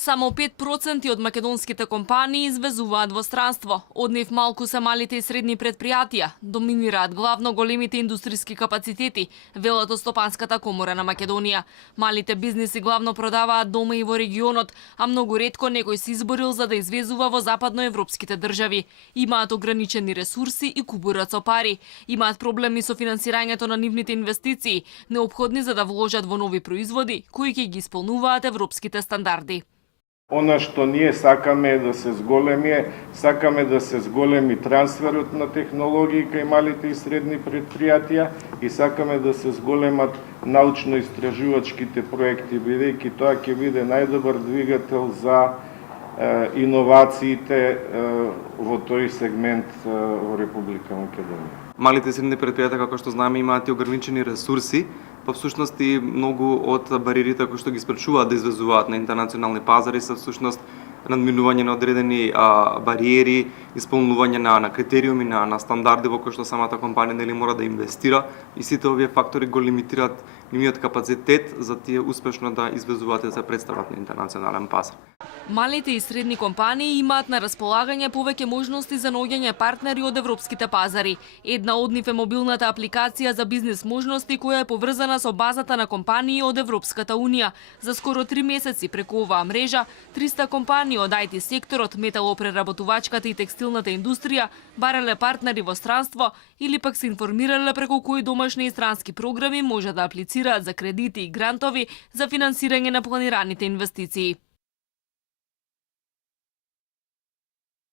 Само 5% од македонските компании извезуваат во странство. Од нив малку се малите и средни предпријатија, доминираат главно големите индустријски капацитети, велат Стопанската комора на Македонија. Малите бизниси главно продаваат дома и во регионот, а многу ретко некој се изборил за да извезува во западноевропските држави. Имаат ограничени ресурси и кубурат со пари. Имаат проблеми со финансирањето на нивните инвестиции, неопходни за да вложат во нови производи кои ќе ги исполнуваат европските стандарди. Она што ние сакаме е да се зголеми, сакаме да се зголеми трансферот на технологии кај малите и средни предпријатија и сакаме да се зголемат научно-истражувачките проекти, бидејќи тоа ќе биде најдобар двигател за иновациите во тој сегмент во Република Македонија. Малите и средни предпријатија, како што знаеме, имаат и ограничени ресурси, па всушност и многу од бариерите кои што ги спречуваат да извезуваат на интернационални пазари се всушност надминување на одредени бариери, исполнување на критериуми, на стандарди во кои што самата компанија нели мора да инвестира и сите овие фактори го лимитираат нивниот капацитет за тие успешно да извезуваат и да се представат на интернационален пазар. Малите и средни компании имаат на располагање повеќе можности за наоѓање партнери од европските пазари. Една од нив е мобилната апликација за бизнис можности која е поврзана со базата на компании од Европската унија. За скоро 3 месеци преку оваа мрежа 300 компании од IT секторот, металопреработувачката и текстилната индустрија барале партнери во странство или пак се информирале преку кои домашни и странски програми може да аплицираат за кредити и грантови за финансирање на планираните инвестиции.